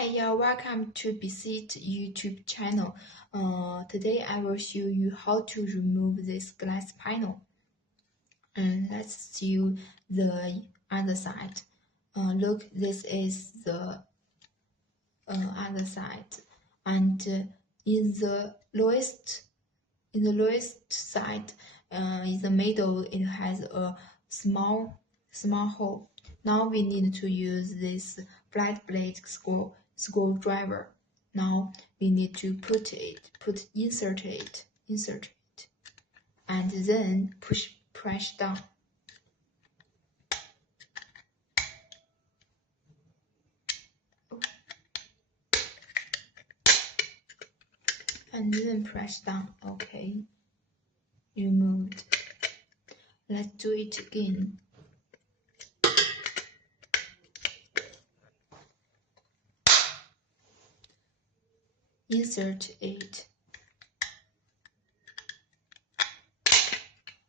Hi, you're welcome to Visit YouTube channel. Today I will show you how to remove this glass panel. And let's see the other side. Look, this is the other side, and in the lowest side, in the middle, it has a small hole. Now we need to use this flat blade screwdriver. Now we need to insert it, and then press down. And then press down. Okay, removed. Let's do it again. Insert it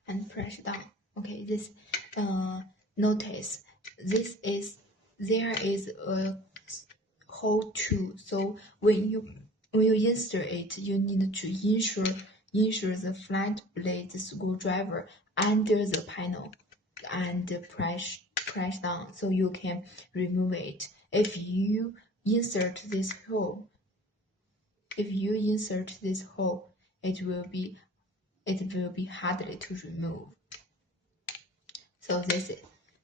and press down. Okay, this notice there is a hole too. So when you insert it, you need to insert the flat blade screwdriver under the panel and press down so you can remove it. If you insert this hole, it will be hardly to remove. So this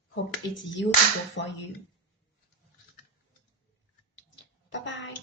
hope it's useful for you. Bye bye.